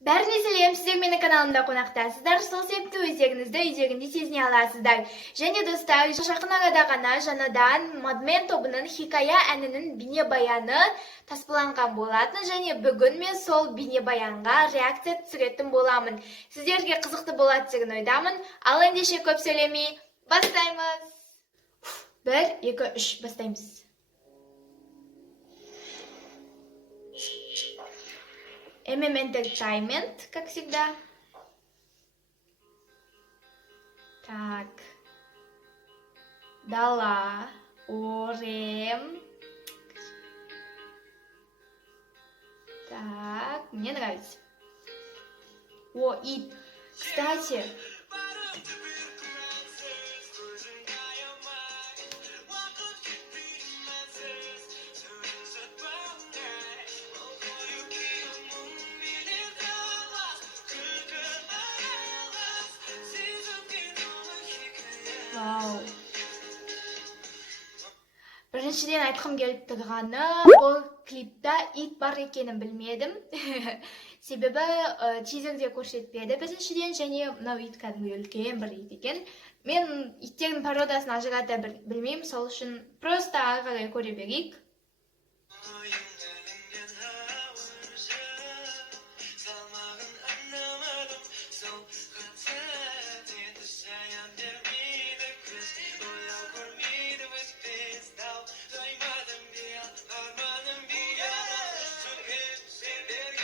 Бәріне сәлем, сіздер менің каналымда қонақтасыздар. Сол себепті өздеріңізді үйдерінде сезіне аласыздар. Және достар, жақын арада ғана жаңадан Мадмен тобының хикая әнінің бейнебаяны таспаланған болатын, және бүгін мен сол бейнебаянға реакция түсіретін боламын. Сіздерге қызықты болады деген ойдамын. Ал ендеше көп сөйлемей, бастаймыз. 1, 2, 3 бастаймыз. Entertainment, как всегда. Так. Дала. Орем. Так, мне нравится. О, и, кстати... Вау. Біріншіден айтқым келіп тұрғаны, бұл клипта ит бар екенін білмедім. Себебі тизерде көрсетпеді біріншіден, және мынау ит кәдімгі үлкен бір ит екен. Мен иттердің породасын ажырата білмеймін, сол үшін просто ары қарай көре берейік.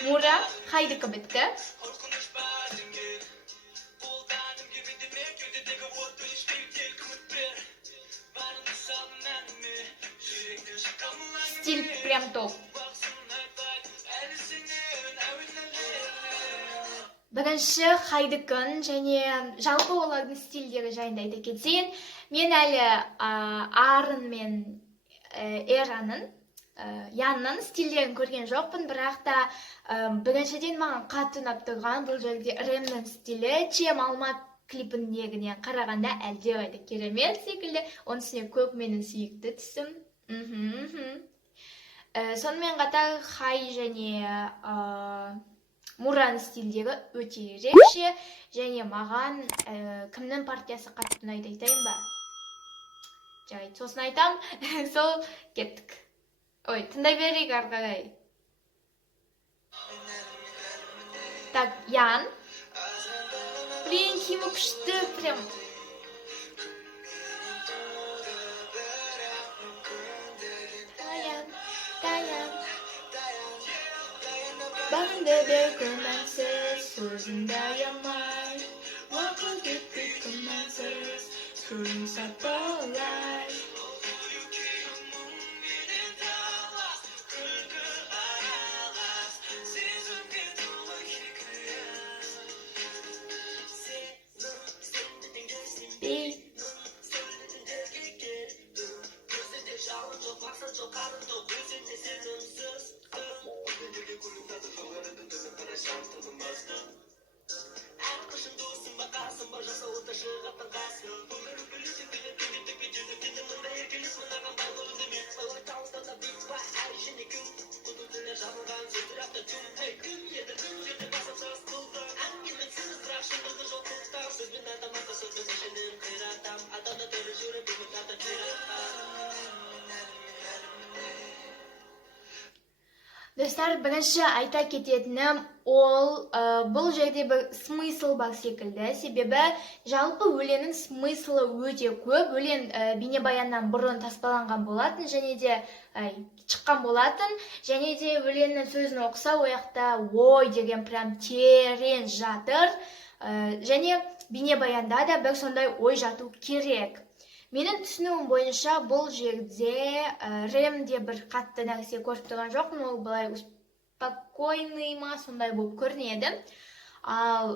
Мура, хайдықы бітті. Стиль прям топ. Бірінші хайдықын және жалпы олардың стильдері жайында айта кетейін. Мен әлі Арын мен Эраның Янның стильдерін көрген жоқпын, бірақ та біріншіден маған қатты ұнап тұрған бұл жерде Ремнің стилі Чем алма клипіндегіне қарағанда әлдеқайда керемет секілді. Оның үстіне көп менің сүйікті түсім. Сонымен қатар Хай және Мураның стильдері өте ерекше, және маған кімнің партиясы қатты ұнайды айтайын ба? Жарайды, сосын айтам. Сол кеттік. Ой, тыңдай берейік ары қарай. Так, Ян. Блин, киімі күшті прям. Даян. Бағынды бер күмәнсіз, сөзіңді аямай. Уақыт кетпей күмәнсіз, сөзің сапалай. Достар, бірінші айта кететінім ол бұл жерде бір смысл бар секілді. Себебі жалпы өлеңнің смыслы өте көп. Өлең бейнебаяннан бұрын таспаланған болатын, және де шыққан болатын. Және де өлеңнің сөзін оқыса, ояқта ой деген прям терең жатыр. Және бейнебаянда да бір сондай ой жату керек. Менің түсінуім бойынша бұл жерде Ремде бір қатты нәрсе көріп тұрған жоқпын, ол былай успокойный ма сондай болып көрінеді. Ал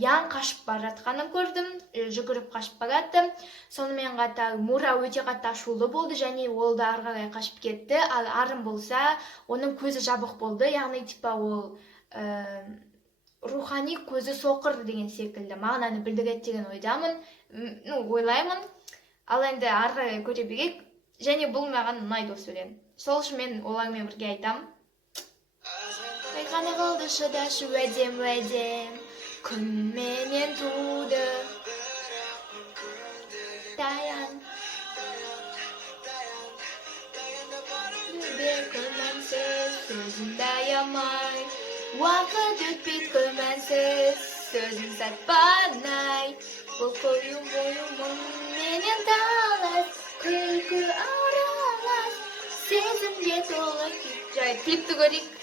Ян қашып баратқанын көрдім, жүгіріп қашып баратты. Сонымен қатар Мура өте қатты ашулы болды, және ол да ары қарай қашып кетті. Ал Арын болса, оның көзі жабық болды, яғни типа ол рухани көзі соқыр деген секілді мағынаны білдіреді деген ойдамын, ойлаймын. Ал енді ары көре берейік, және бұл маған ұнайды осы өлең. Сол үшін мен олармен бірге айтам. қана қалды шыдашы уәдем күн менен туды таян күмәнсіз сөзіңді аямай уақыт өтпейді күмәнсіз сөзің сатпанай бұл қою бойым менен талас күлкі аралас сезімге толы жай клипті көрейік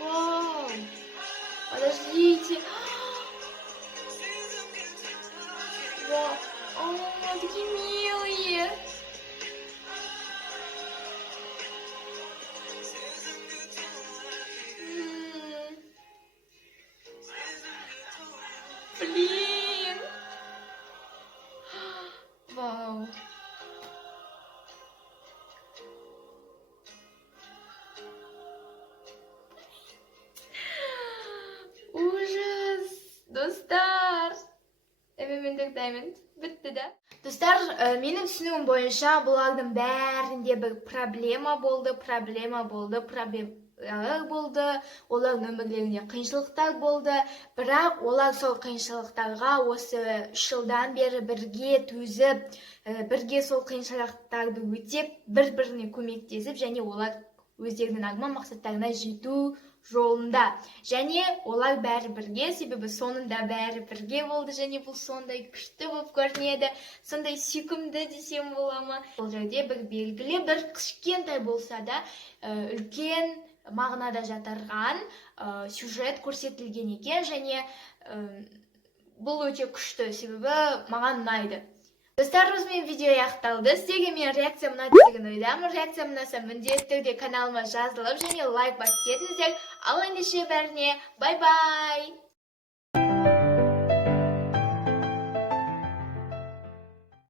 вау подождите вау такие милые Блин. Вау. Ужас. Достар. Мен тыңдаймын. Бітті да. Достар, менің түсінігім бойынша бұлардың бәрінде бір проблема болды, олардың өмірлерінде қиыншылықтар болды, бірақ олар сол қиыншылықтарға осы 3 жылдан бері бірге төзіп, бірге сол қиыншылықтарды өтеп, бір-біріне көмектесіп, және олар өздерінің арман мақсаттарына жету жолында. Және олар бәрі бірге, себебі соңында бәрі бірге болды, және бұл сондай күшті болып көрінеді, сондай сүйкімді десем бола ма. Бұл жерде бір белгілі, бір кішкентай болса да, үлкен мағынада жатырған сюжет көрсетілген екен, және бұл өте күшті, себебі маған ұнайды. Достар, осымен видео аяқталды. Сіздерге менің реакциям ұнады деген ойдамын. Реакциям ұнаса міндетті түрде каналыма жазылып және лайк басып кетіңіздер. Ал ендеше бәріне бай-бай!